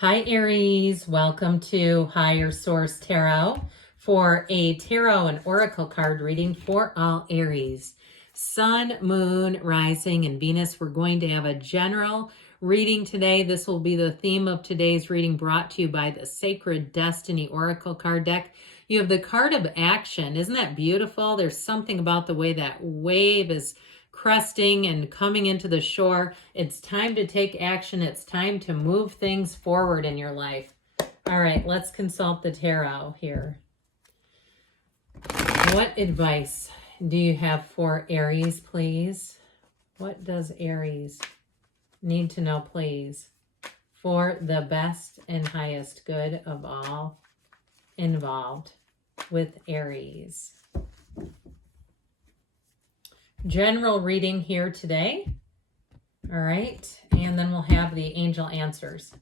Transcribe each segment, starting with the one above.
Hi Aries, welcome to Higher Source Tarot for a tarot and oracle card reading for all Aries. Sun, Moon, Rising, and Venus. We're going to have a general reading today. This will be the theme of today's reading, brought to you by the Sacred Destiny Oracle card deck. You have the card of action. Isn't that beautiful? There's something about the way that wave is cresting and coming into the shore. It's time to take action. It's time to move things forward in your life. All right, let's consult the tarot here. What advice do you have for Aries, please? What does Aries need to know, please, for the best and highest good of all involved with Aries? General reading here today. All right, and then we'll have the angel answers.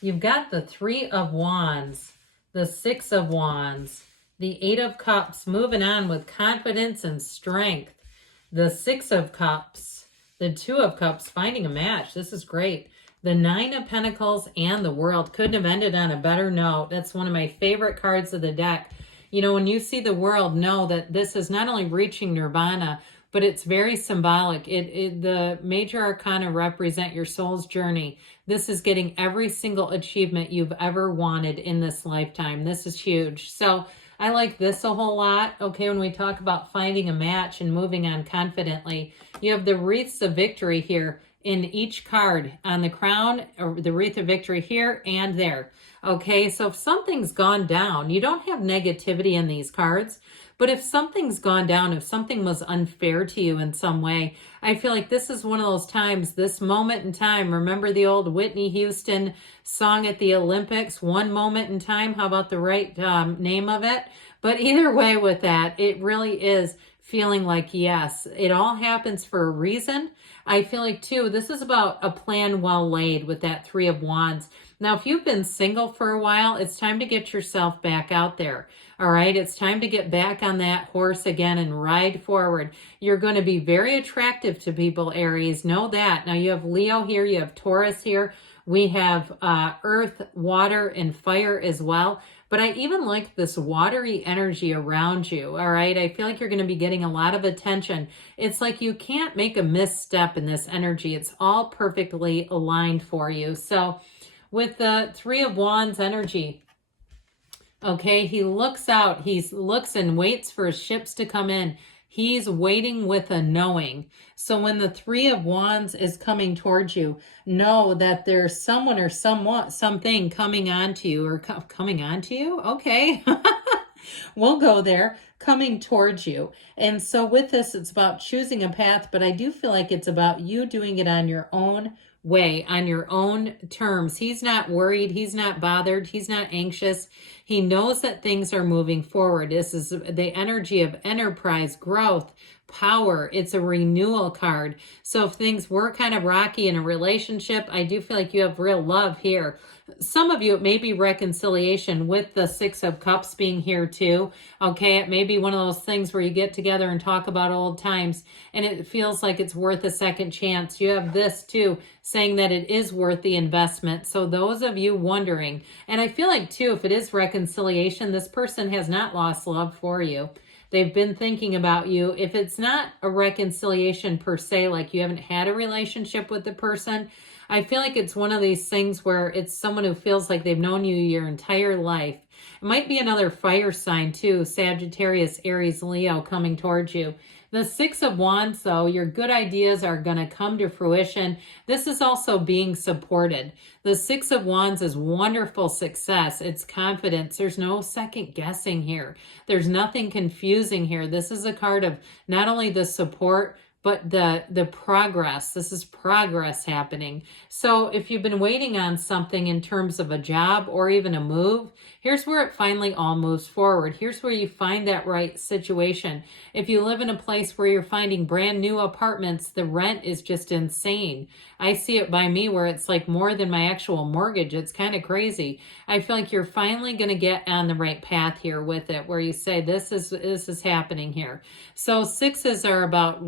You've got the Three of Wands, the Six of Wands, the Eight of Cups, moving on with confidence and strength, the Six of Cups, the Two of Cups, finding a match. This is great. The Nine of Pentacles and the World. Couldn't have ended on a better note. That's one of my favorite cards of the deck. You know, when you see the World, know that this is not only reaching nirvana, but it's very symbolic. The major arcana represent your soul's journey. This is getting every single achievement you've ever wanted in this lifetime. This is huge. So I like this a whole lot. Okay, when we talk about finding a match and moving on confidently, you have the wreaths of victory here in each card on the crown, or the wreath of victory here and there. Okay, so if something's gone down, you don't have negativity in these cards. But if something's gone down, if something was unfair to you in some way, I feel like this is one of those times, this moment in time. Remember the old Whitney Houston song at the Olympics, One Moment in Time? How about the right name of it? But either way with that, it really is feeling like, yes, it all happens for a reason. I feel like, too, this is about a plan well laid with that Three of Wands. Now, if you've been single for a while, it's time to get yourself back out there. All right, it's time to get back on that horse again and ride forward. You're going to be very attractive to people, Aries. Know that. Now, you have Leo here. You have Taurus here. We have earth, water, and fire as well. But I even like this watery energy around you, all right? I feel like you're going to be getting a lot of attention. It's like you can't make a misstep in this energy. It's all perfectly aligned for you. So with the Three of Wands energy, okay, he looks out. He looks and waits for his ships to come in. He's waiting with a knowing. So when the Three of Wands is coming towards you, know that there's someone or something coming onto you, or coming onto you. Okay, we'll go there. Coming towards you. And so with this, it's about choosing a path, but I do feel like it's about you doing it on your own way, on your own terms. He's not worried. He's not bothered. He's not anxious. He knows that things are moving forward. This is the energy of enterprise, growth, power. It's a renewal card. So if things were kind of rocky in a relationship, I do feel like you have real love here. Some of you, it may be reconciliation with the Six of Cups being here too. Okay, it may be one of those things where you get together and talk about old times and it feels like it's worth a second chance. You have this too, saying that it is worth the investment. So those of you wondering, and I feel like too, if it is reconciliation, this person has not lost love for you. They've been thinking about you. If it's not a reconciliation per se, like you haven't had a relationship with the person, I feel like it's one of these things where it's someone who feels like they've known you your entire life. It might be another fire sign too, Sagittarius, Aries, Leo coming towards you. The Six of Wands, though, your good ideas are going to come to fruition. This is also being supported. The Six of Wands is wonderful success. It's confidence. There's no second guessing here. There's nothing confusing here. This is a card of not only the support, but the progress. This is progress happening. So if you've been waiting on something in terms of a job or even a move, here's where it finally all moves forward. Here's where you find that right situation. If you live in a place where you're finding brand new apartments, the rent is just insane. I see it by me where it's like more than my actual mortgage. It's kind of crazy. I feel like you're finally going to get on the right path here with it, where you say, this is happening here. So sixes are about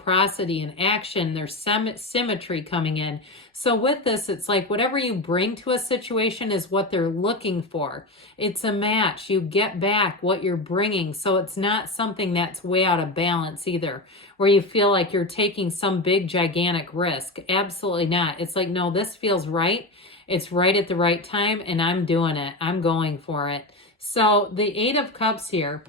reciprocity and action. There's symmetry coming in. So with this, it's like whatever you bring to a situation is what they're looking for. It's a match. You get back what you're bringing. So it's not something that's way out of balance either, where you feel like you're taking some big, gigantic risk. Absolutely not. It's like, no, this feels right. It's right at the right time, and I'm doing it. I'm going for it. So the Eight of Cups here,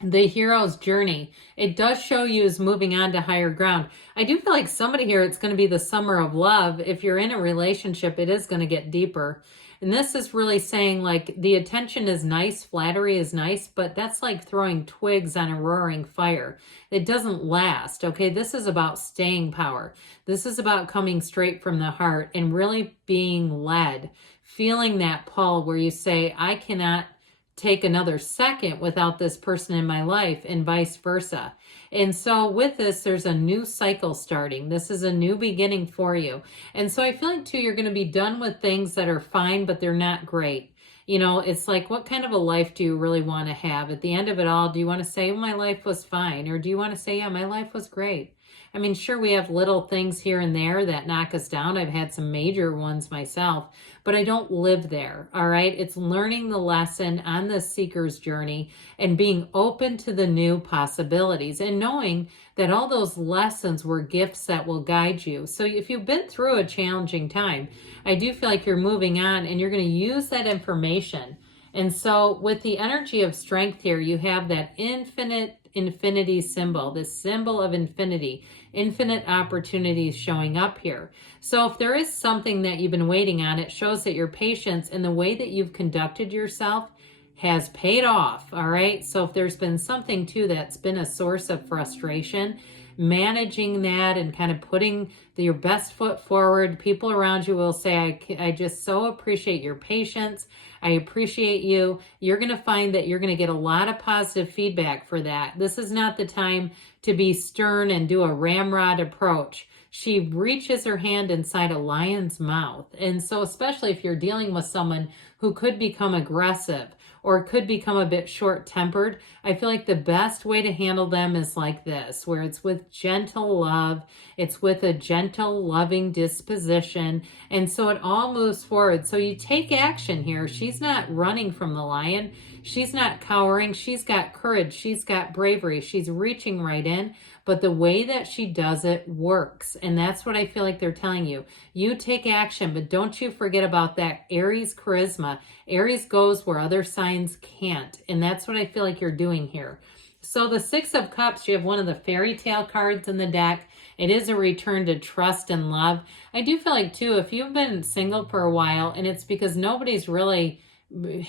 the hero's journey, it does show you as moving on to higher ground. I do feel like somebody here, it's going to be the summer of love. If you're in a relationship, it is going to get deeper. And this is really saying like the attention is nice, flattery is nice, but that's like throwing twigs on a roaring fire. It doesn't last, okay? This is about staying power. This is about coming straight from the heart and really being led, feeling that pull where you say, I cannot take another second without this person in my life, and vice versa. And so with this, there's a new cycle starting. This is a new beginning for you. And so I feel like too, you're going to be done with things that are fine, but they're not great. You know, it's like, what kind of a life do you really want to have? At the end of it all, do you want to say, well, my life was fine? Or do you want to say, yeah, my life was great? I mean, sure, we have little things here and there that knock us down. I've had some major ones myself, but I don't live there, all right? It's learning the lesson on the seeker's journey and being open to the new possibilities and knowing that all those lessons were gifts that will guide you. So if you've been through a challenging time, I do feel like you're moving on and you're going to use that information. And so with the energy of strength here, you have that infinity symbol, this symbol of infinity, infinite opportunities showing up here. So if there is something that you've been waiting on, it shows that your patience and the way that you've conducted yourself has paid off, all right? So if there's been something too that's been a source of frustration, managing that and kind of putting your best foot forward, people around you will say, I just so appreciate your patience. I appreciate you. You're going to find that you're going to get a lot of positive feedback for that. This is not the time to be stern and do a ramrod approach. She reaches her hand inside a lion's mouth. And so especially if you're dealing with someone who could become aggressive or could become a bit short-tempered, I feel like the best way to handle them is like this, where it's with gentle love, it's with a gentle, loving disposition, and so it all moves forward. So you take action here. She's not running from the lion. She's not cowering. She's got courage. She's got bravery. She's reaching right in, but the way that she does it works, and that's what I feel like they're telling you. You take action, but don't you forget about that Aries charisma. Aries goes where other signs can't, and that's what I feel like you're doing here. So the Six of Cups, you have one of the fairy tale cards in the deck. It is a return to trust and love. I do feel like, too, if you've been single for a while and it's because nobody's really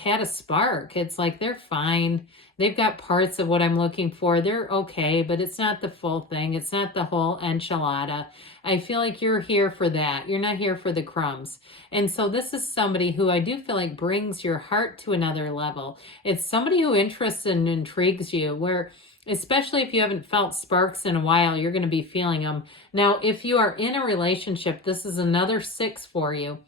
had a spark, it's like they're fine. They've got parts of what I'm looking for. They're okay, but it's not the full thing. It's not the whole enchilada. I feel like you're here for that. You're not here for the crumbs. And so this is somebody who I do feel like brings your heart to another level. It's somebody who interests and intrigues you, where especially if you haven't felt sparks in a while, you're going to be feeling them. Now, if you are in a relationship, this is another 6 for you.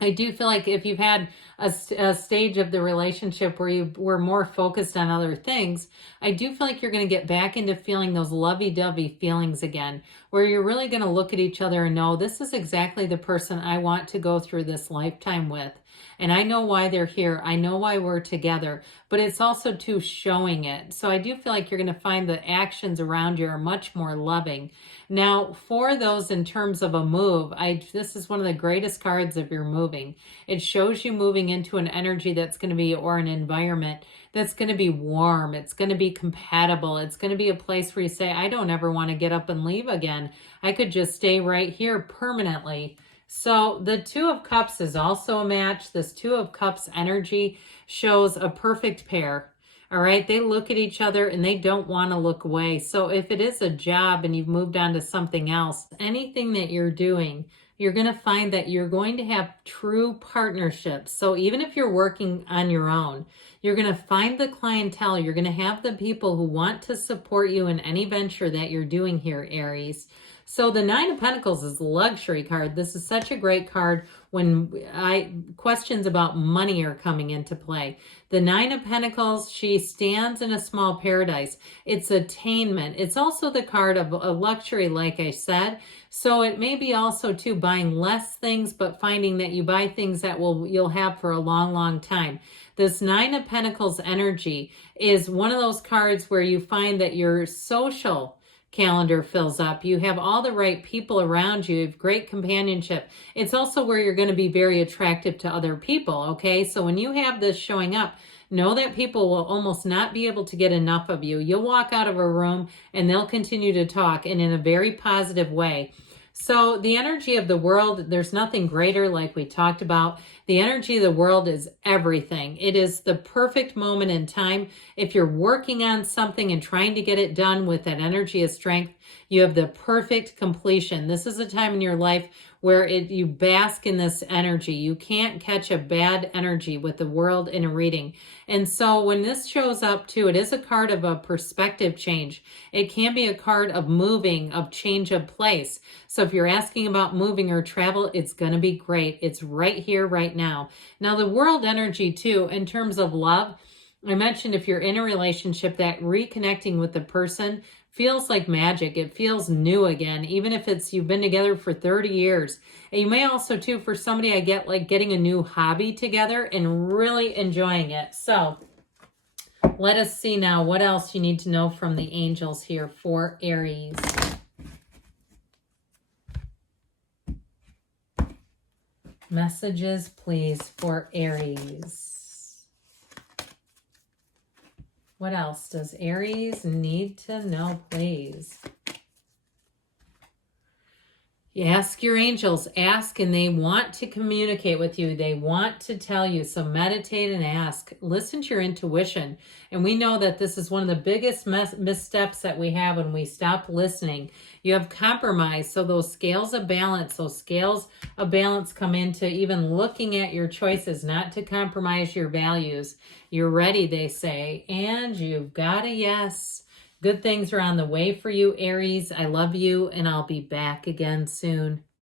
I do feel like if you've had a stage of the relationship where you were more focused on other things, I do feel like you're going to get back into feeling those lovey-dovey feelings again, where you're really going to look at each other and know, this is exactly the person I want to go through this lifetime with. And I know why they're here. I know why we're together, but it's also too showing it. So I do feel like you're going to find the actions around you are much more loving. Now, for those in terms of a move, this is one of the greatest cards if you're moving. It shows you moving into an energy that's going to be, or an environment that's going to be warm. It's going to be compatible. It's going to be a place where you say, I don't ever want to get up and leave again. I could just stay right here permanently. So the Two of Cups is also a match. This Two of Cups energy shows a perfect pair. All right, they look at each other and they don't want to look away. So if it is a job and you've moved on to something else, anything that you're doing, you're going to find that you're going to have true partnerships. So even if you're working on your own, you're going to find the clientele. You're going to have the people who want to support you in any venture that you're doing here, Aries. So the Nine of Pentacles is a luxury card. This is such a great card when questions about money are coming into play. The Nine of Pentacles, she stands in a small paradise. It's attainment. It's also the card of a luxury, like I said. So it may be also too buying less things, but finding that you buy things that you'll have for a long, long time. This Nine of Pentacles energy is one of those cards where you find that your social calendar fills up. You have all the right people around you. You have great companionship. It's also where you're going to be very attractive to other people, okay? So when you have this showing up, know that people will almost not be able to get enough of you. You'll walk out of a room and they'll continue to talk, and in a very positive way. So the energy of the world, there's nothing greater, like we talked about. The energy of the world is everything. It is the perfect moment in time. If you're working on something and trying to get it done with that energy of strength, you have the perfect completion. This is a time in your life where you bask in this energy. You can't catch a bad energy with the world in a reading. And so when this shows up too, it is a card of a perspective change. It can be a card of moving, of change of place. So if you're asking about moving or travel, it's going to be great. It's right here, right now. Now the world energy too, in terms of love, I mentioned if you're in a relationship, that reconnecting with the person feels like magic. It feels new again, even if you've been together for 30 years. And you may also too, for somebody, I get like getting a new hobby together and really enjoying it. So let us see now what else you need to know from the angels here for Aries. Messages, please, for Aries. What else does Aries need to know, please? You ask your angels, ask, and they want to communicate with you. They want to tell you. So meditate and ask. Listen to your intuition. And we know that this is one of the biggest missteps that we have when we stop listening. You have compromise. So those scales of balance come into even looking at your choices, not to compromise your values. You're ready, they say, and you've got a yes. Good things are on the way for you, Aries. I love you, and I'll be back again soon.